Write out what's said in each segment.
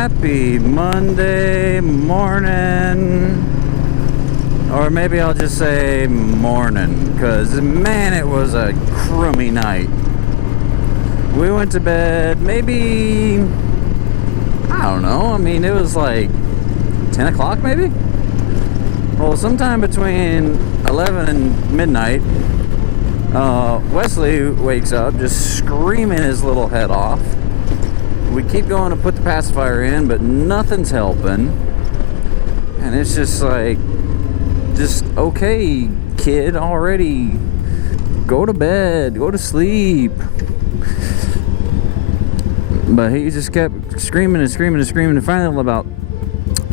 Happy Monday morning. Or maybe I'll just say morning, because man, it was a crummy night. We went to bed maybe, I don't know, I mean, it was like 10 o'clock maybe? Well, sometime between 11 and midnight, Wesley wakes up just screaming his little head off. We keep going to put the pacifier in, but nothing's helping. And it's just like, just okay, kid, already. Go to bed, go to sleep. But he just kept screaming and screaming and screaming. And finally, about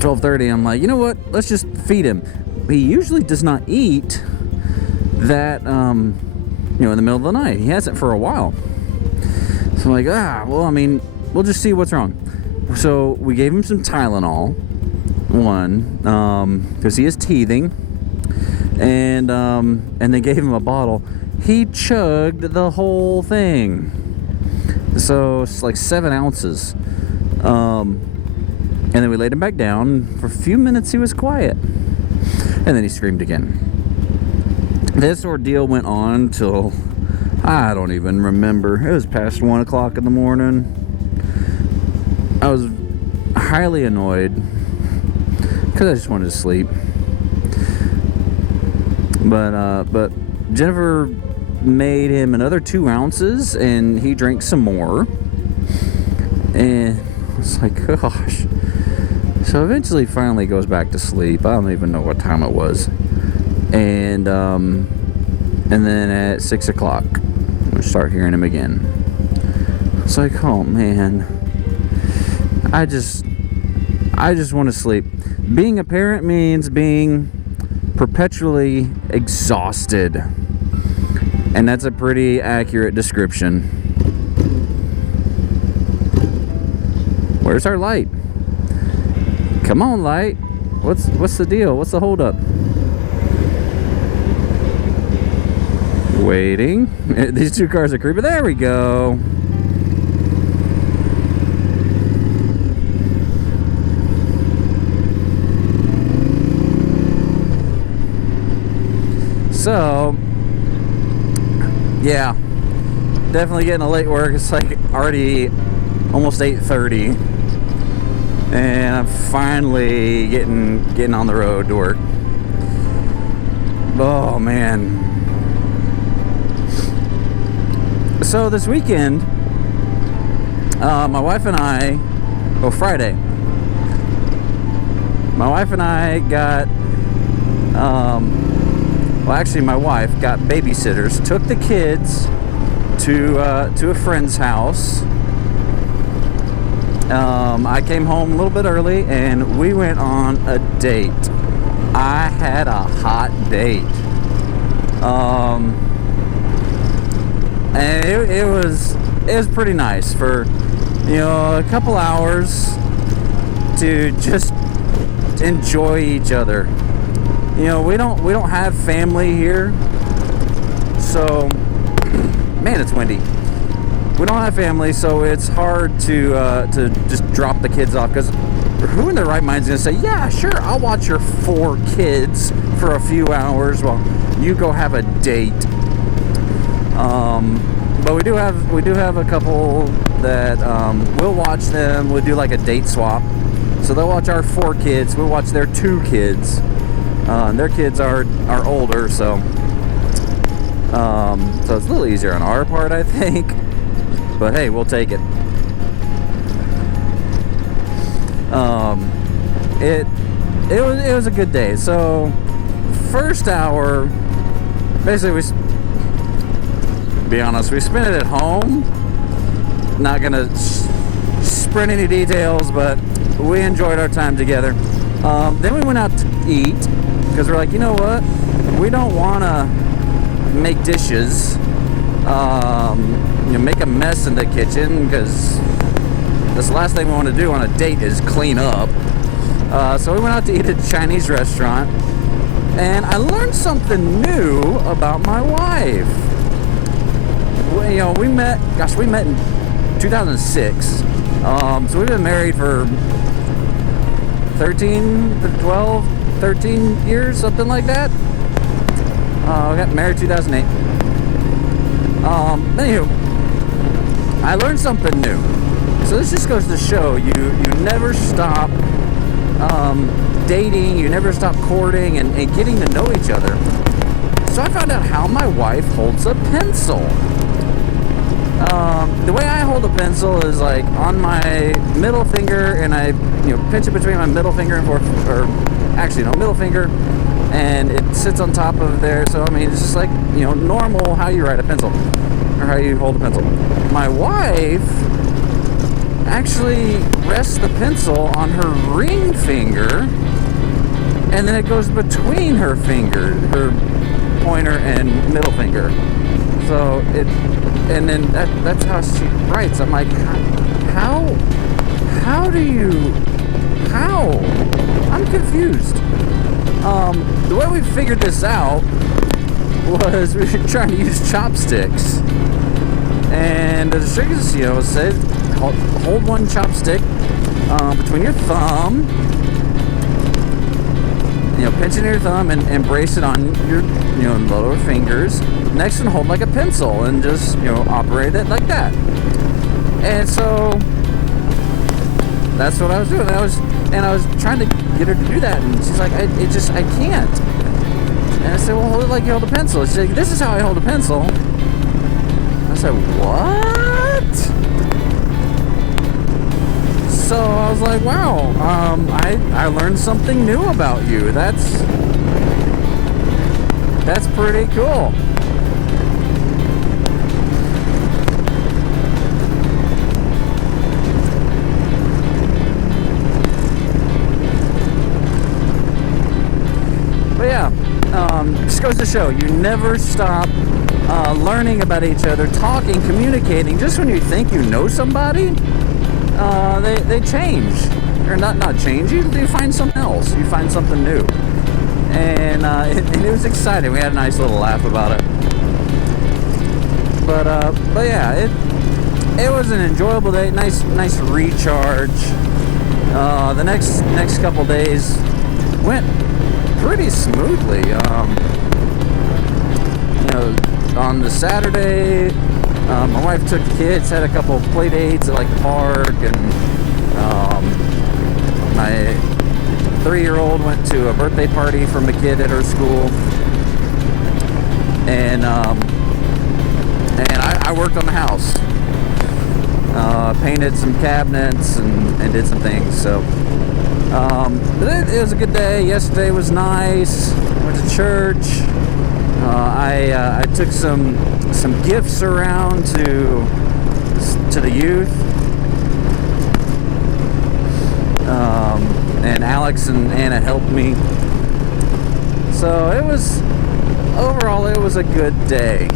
12:30, I'm like, you know what? Let's just feed him. He usually does not eat that, in the middle of the night. He hasn't for a while. So I'm like, well, I mean, we'll just see what's wrong. So we gave him some Tylenol, because he is teething, and they gave him a bottle. He chugged the whole thing. So it's like 7 ounces. And then we laid him back down. For a few minutes, he was quiet, and then he screamed again. This ordeal went on till I don't even remember. It was past 1 o'clock in the morning. I was highly annoyed because I just wanted to sleep. But Jennifer made him another 2 ounces, and he drank some more. And I was like, gosh. So eventually, finally goes back to sleep. I don't even know what time it was. And then at 6 o'clock, we start hearing him again. It's like, oh man. I just want to sleep. Being a parent means being perpetually exhausted. And that's a pretty accurate description. Where's our light? Come on, light. What's the deal? What's the holdup? Waiting. These 2 cars are creepy. There we go. So, yeah, definitely getting a late work. It's like already almost 8:30, and I'm finally getting on the road to work. Oh man. So this weekend, my wife and I, Friday, my wife and I got, my wife got babysitters, took the kids to a friend's house. I came home a little bit early, and we went on a date. I had a hot date. And it was pretty nice for, a couple hours to just enjoy each other. We don't have family here, so man, it's windy. We don't have family, so it's hard to just drop the kids off, because who in their right mind is gonna say, yeah, sure, I'll watch your 4 kids for a few hours while you go have a date. But we do have a couple that we'll watch them. We'll do like a date swap. So they'll watch our 4 kids. We'll watch their 2 kids. Their kids are older, so it's a little easier on our part, I think. But hey, we'll take it. It was a good day. So first hour, basically, be honest, we spent it at home. Not gonna sprint any details, but we enjoyed our time together. Then we went out to eat, because we're like, you know what? We don't want to make dishes, make a mess in the kitchen, because that's the last thing we want to do on a date is clean up. So we went out to eat at a Chinese restaurant, and I learned something new about my wife. We met in 2006. So we've been married for 13 years, something like that. We got married 2008. Anywho, I learned something new. So this just goes to show you never stop dating, you never stop courting and getting to know each other. So I found out how my wife holds a pencil. The way I hold a pencil is like on my middle finger, and I pinch it between my middle finger and middle finger, and it sits on top of there. So I mean, it's just like normal how you write a pencil or how you hold a pencil. My wife actually rests the pencil on her ring finger, and then it goes between her finger, her pointer and middle finger. So and then that's how she writes. I'm like, how do you, I'm confused. The way we figured this out was we were trying to use chopsticks, and the instructions, said hold one chopstick between your thumb, pinch it in your thumb and brace it on your lower fingers. Next one, hold like a pencil and just operate it like that. And so that's what I was doing. I was trying to get her to do that, and she's like, I can't. And I said, well, hold it like you hold a pencil. She's like, this is how I hold a pencil. I said, what? So I was like, wow, I learned something new about you. That's pretty cool. But yeah, just goes to show you never stop learning about each other, talking, communicating. Just when you think you know somebody, they change, or not change. You find something else. You find something new, and it was exciting. We had a nice little laugh about it. But yeah, it was an enjoyable day. Nice recharge. The next couple days went pretty smoothly. On the Saturday, my wife took the kids, had a couple of play dates at like the park, and my 3-year-old went to a birthday party from a kid at her school, and I worked on the house, painted some cabinets and did some things. So but it was a good day. Yesterday was nice. Went to church. I took some gifts around to the youth, and Alex and Anna helped me. So overall it was a good day.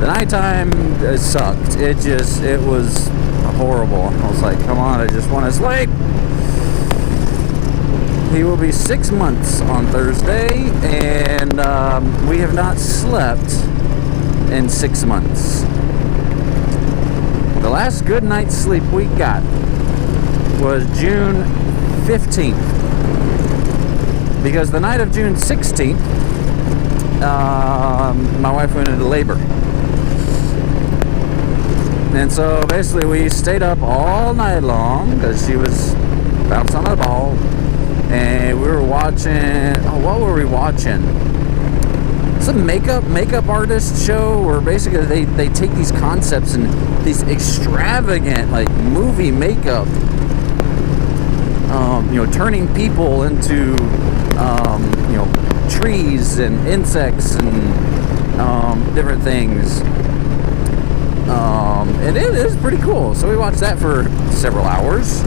The nighttime sucked. It was horrible. I was like, come on, I just want to sleep. He will be 6 months on Thursday, and we have not slept in 6 months. The last good night's sleep we got was June 15th, because the night of June 16th, my wife went into labor. And so basically we stayed up all night long because she was bouncing on the ball. And we were watching, what were we watching? Some makeup artist show where basically they take these concepts and these extravagant like movie makeup, turning people into trees and insects and different things. And it is pretty cool. So we watched that for several hours.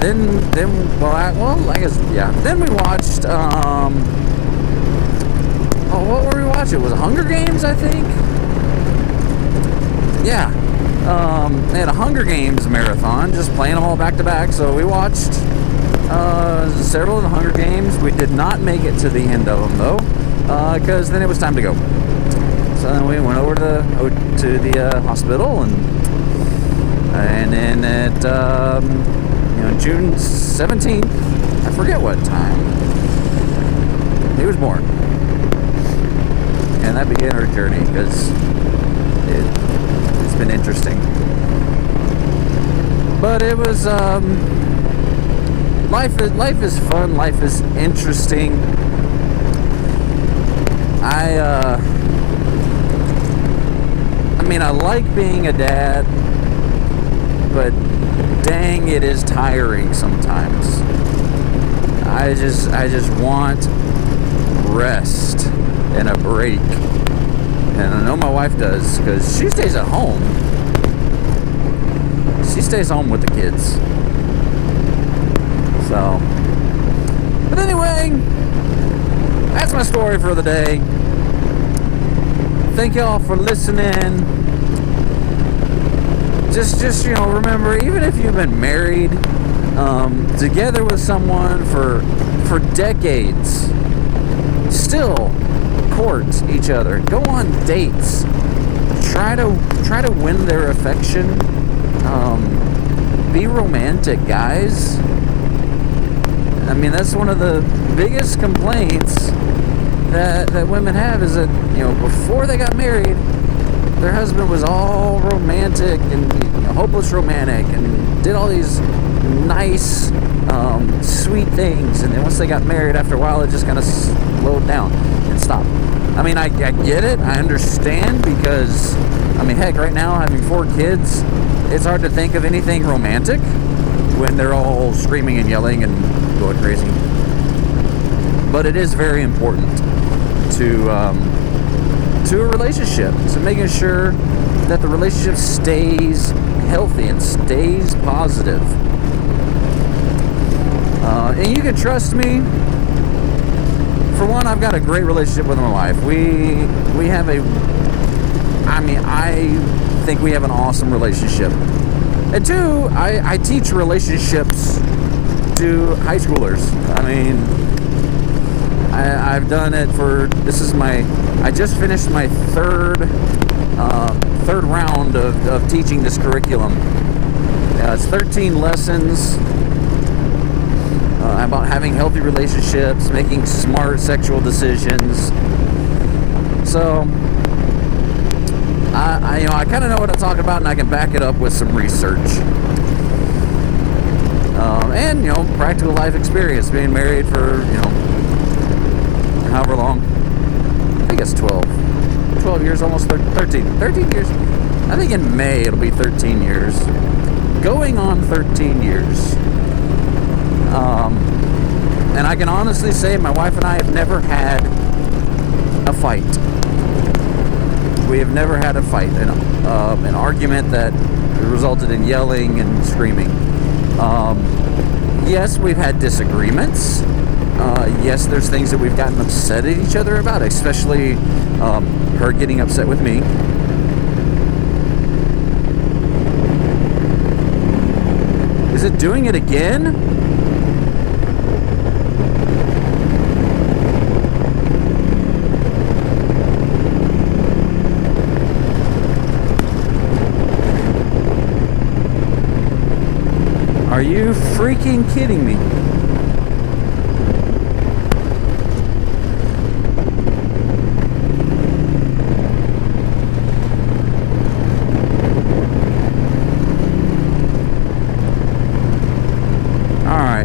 Then we watched, what were we watching? It was Hunger Games, I think? Yeah. They had a Hunger Games marathon, just playing them all back to back. So we watched several of the Hunger Games. We did not make it to the end of them, though, because then it was time to go. So then we went over to the hospital, and then at June 17th, I forget what time, he was born. And that began our journey, because it's been interesting. But it was life is fun, life is interesting. I mean, I like being a dad, but dang, it is tiring sometimes. I just want rest and a break. And I know my wife does, because she stays at home. She stays home with the kids. So, but anyway, that's my story for the day. Thank y'all for listening. Just remember, even if you've been married together with someone for decades, still court each other. Go on dates. Try to win their affection. Be romantic, guys. I mean, that's one of the biggest complaints that women have, is that, before they got married, their husband was all romantic and hopeless romantic and did all these nice, sweet things. And then once they got married, after a while, it just kind of slowed down and stopped. I mean, I get it. I understand, because, I mean, heck, right now, having 4 kids, it's hard to think of anything romantic when they're all screaming and yelling and going crazy. But it is very important to a relationship, so making sure that the relationship stays healthy and stays positive. And you can trust me. For one, I've got a great relationship with my wife. We have I think we have an awesome relationship. And 2, I teach relationships to high schoolers. I mean, I've done it I just finished my third round of teaching this curriculum. It's 13 lessons about having healthy relationships, making smart sexual decisions. So I kind of know what I'm talking about, and I can back it up with some research. And practical life experience, being married for however long. I think it's 12 years, almost 13 years. I think in May it'll be 13 years, going on 13 years. And I can honestly say my wife and I have never had a fight. We have never had a fight, an argument that resulted in yelling and screaming. Yes, we've had disagreements. Yes, there's things that we've gotten upset at each other about, especially her getting upset with me. Is it doing it again? Are you freaking kidding me?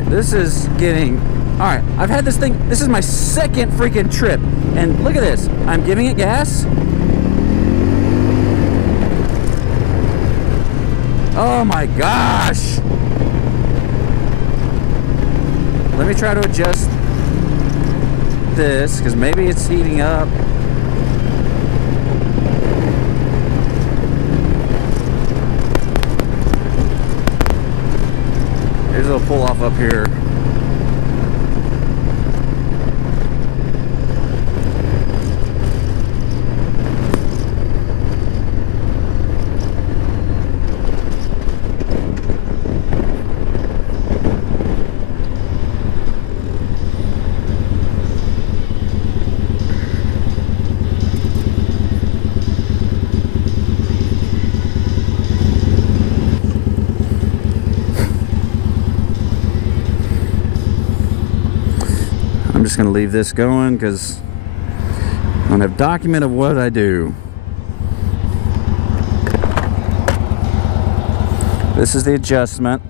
This is getting... Alright, I've had this thing... This is my second freaking trip. And look at this. I'm giving it gas. Oh my gosh! Let me try to adjust this, because maybe it's heating up. Here's a little pull off up here. I'm just going to leave this going because I don't have document of what I do. This is the adjustment.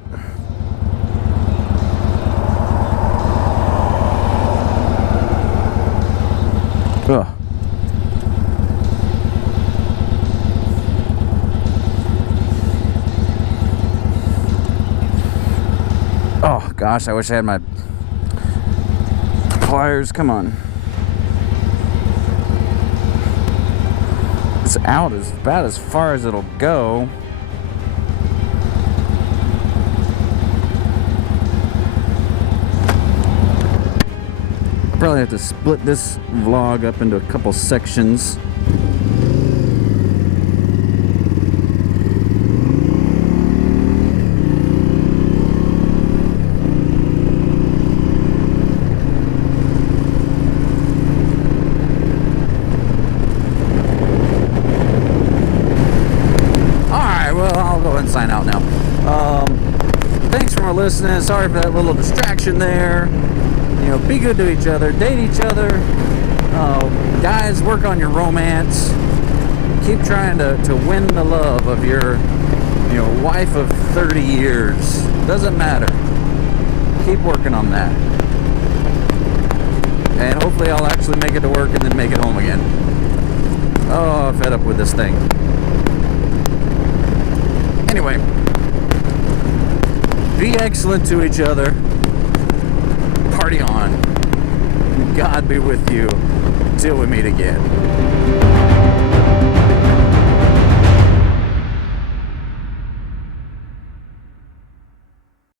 Ugh. Oh gosh, I wish I had my pliers. Come on. It's out as about as far as it'll go. I'll probably have to split this vlog up into a couple sections. Sign out now. Thanks for listening. Sorry for that little distraction there. You know, be good to each other, date each other. Guys, work on your romance. Keep trying to win the love of your wife of 30 years. Doesn't matter. Keep working on that. And hopefully I'll actually make it to work and then make it home again. Oh, I'm fed up with this thing. Anyway, be excellent to each other. Party on. God be with you till we meet again.